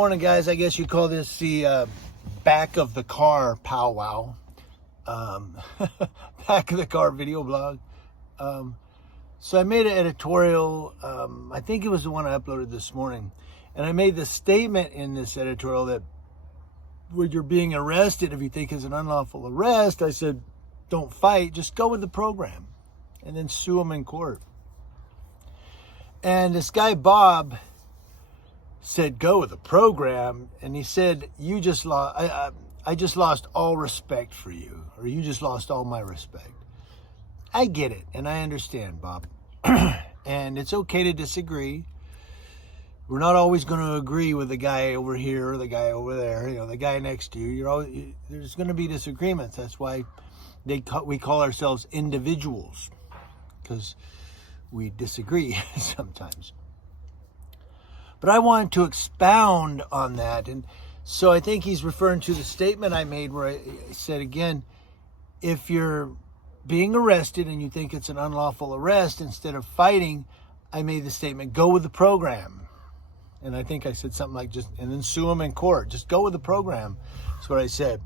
Morning, guys. I guess you call this the back of the car powwow. Back of the car video blog. So I made an editorial. I think it was the one I uploaded this morning. And I made the statement in this editorial that when you're being arrested, if you think it's an unlawful arrest, I said, don't fight, just go with the program and then sue them in court. And this guy, Bob, said, go with the program. And he said, you just lost, I just lost all respect for you, or you just lost all my respect. I get it. And I understand, Bob. And it's okay to disagree. We're not always going to agree with the guy over here or the guy over there, the guy next to you. There's going to be disagreements. That's why we call ourselves individuals, because we disagree sometimes. But I wanted to expound on that. And so I think he's referring to the statement I made where I said, again, if you're being arrested and you think it's an unlawful arrest, instead of fighting, I made the statement, go with the program. And I think I said something like and then sue them in court. Just go with the program. That's what I said.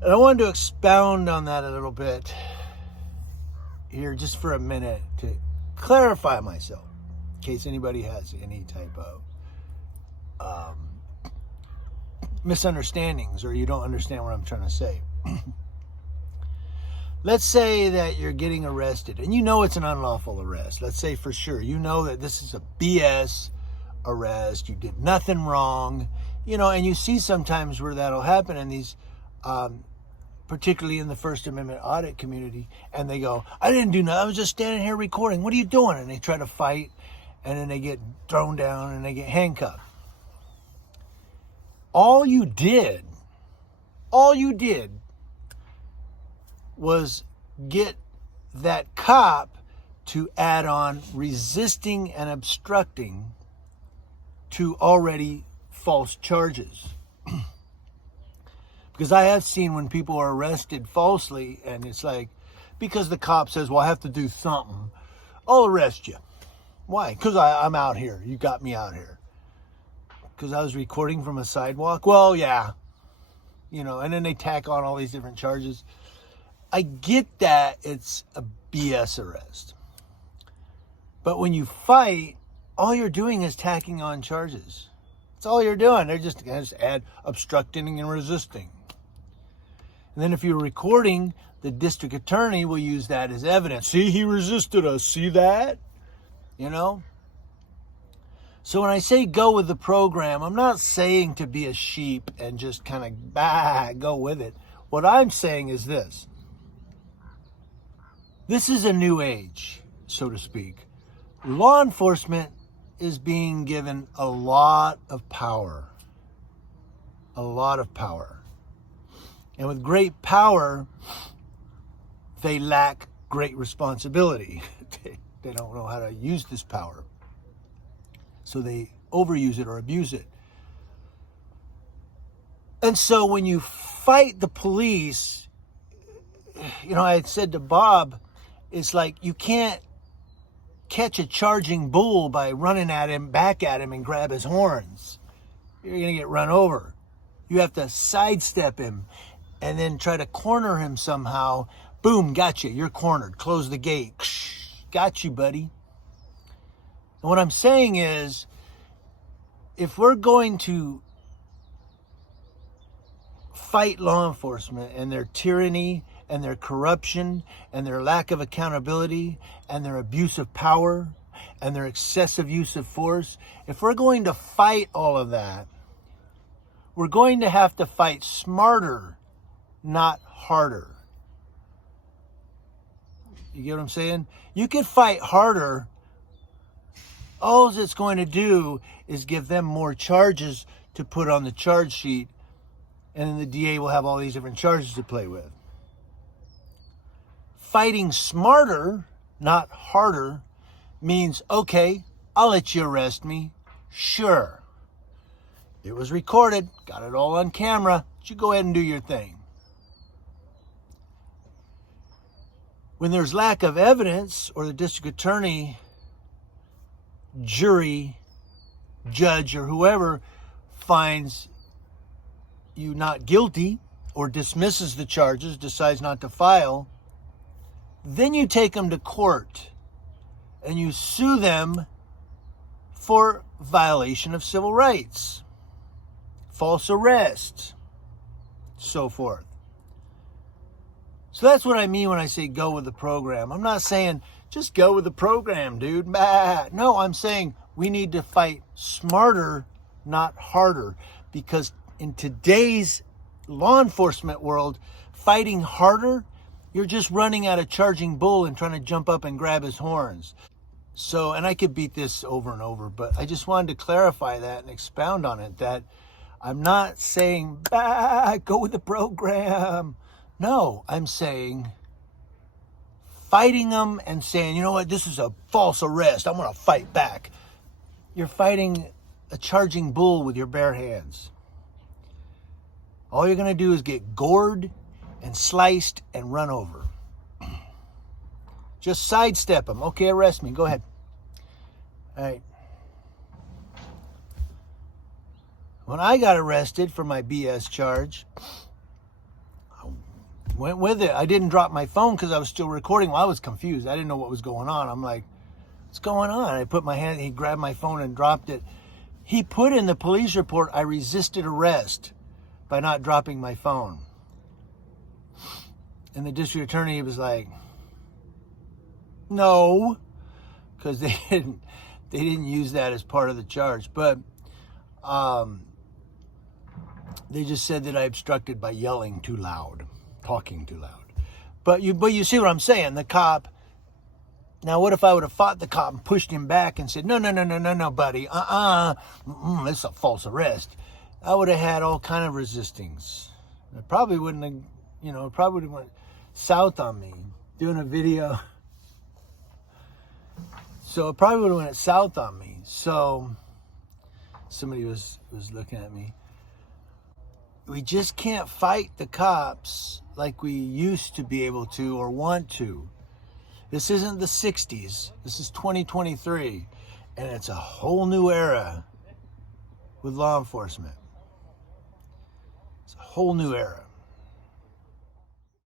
And I wanted to expound on that a little bit here just for a minute to clarify myself, in case anybody has any type of misunderstandings or you don't understand what I'm trying to say. Let's say that you're getting arrested and you know it's an unlawful arrest. Let's say for sure, you know that this is a BS arrest. You did nothing wrong, and you see sometimes where that'll happen in these, particularly in the First Amendment audit community, and they go, I didn't do nothing. I was just standing here recording. What are you doing? And they try to fight, and then they get thrown down and they get handcuffed. All you did was get that cop to add on resisting and obstructing to already false charges. Because I have seen when people are arrested falsely, and it's like, because the cop says, well, I have to do something, I'll arrest you. Why? Because I'm out here. You got me out here. Because I was recording from a sidewalk? Well, yeah. And then they tack on all these different charges. I get that it's a BS arrest. But when you fight, all you're doing is tacking on charges. That's all you're doing. They're just going to add obstructing and resisting. And then if you're recording, the district attorney will use that as evidence. See, he resisted us. See that? So when I say go with the program, I'm not saying to be a sheep and just kind of go with it. What I'm saying is this. This is a new age, so to speak. Law enforcement is being given a lot of power. A lot of power. And with great power, they lack great responsibility. They don't know how to use this power. So they overuse it or abuse it. And so when you fight the police, I had said to Bob, it's like you can't catch a charging bull by running back at him and grab his horns. You're going to get run over. You have to sidestep him and then try to corner him somehow. Boom, got you. You're cornered. Close the gate. Got you, buddy. And what I'm saying is, if we're going to fight law enforcement and their tyranny and their corruption and their lack of accountability and their abuse of power and their excessive use of force, if we're going to fight all of that, we're going to have to fight smarter, not harder. You get what I'm saying? You can fight harder. All it's going to do is give them more charges to put on the charge sheet, and then the DA will have all these different charges to play with. Fighting smarter, not harder, means, okay, I'll let you arrest me. Sure. It was recorded. Got it all on camera. You go ahead and do your thing. When there's lack of evidence, or the district attorney, jury, judge, or whoever finds you not guilty or dismisses the charges, decides not to file, then you take them to court and you sue them for violation of civil rights, false arrest, so forth. So that's what I mean when I say go with the program. I'm not saying just go with the program, dude. No, I'm saying we need to fight smarter, not harder, because in today's law enforcement world, fighting harder, you're just running at a charging bull and trying to jump up and grab his horns. So, and I could beat this over and over, but I just wanted to clarify that and expound on it, that I'm not saying, go with the program. No, I'm saying fighting them and saying, you know what, this is a false arrest, I'm going to fight back. You're fighting a charging bull with your bare hands. All you're going to do is get gored and sliced and run over. Just sidestep them. Okay, arrest me. Go ahead. All right. When I got arrested for my BS charge, I went with it. I didn't drop my phone because I was still recording. Well, I was confused. I didn't know what was going on. I'm like, what's going on? I put my hand, he grabbed my phone and dropped it. He put in the police report, I resisted arrest by not dropping my phone. And the district attorney was like, no, because they didn't use that as part of the charge. But they just said that I obstructed by yelling too loud, talking too loud. But you see what I'm saying? The cop. Now, what if I would have fought the cop and pushed him back and said, no, buddy, it's a false arrest? I would have had all kind of resistings. It probably wouldn't have, probably would have went south on me doing a video. So it probably would have went south on me. So somebody was looking at me. We just can't fight the cops like we used to be able to or want to. This isn't the 60s. This is 2023. And it's a whole new era with law enforcement. It's a whole new era.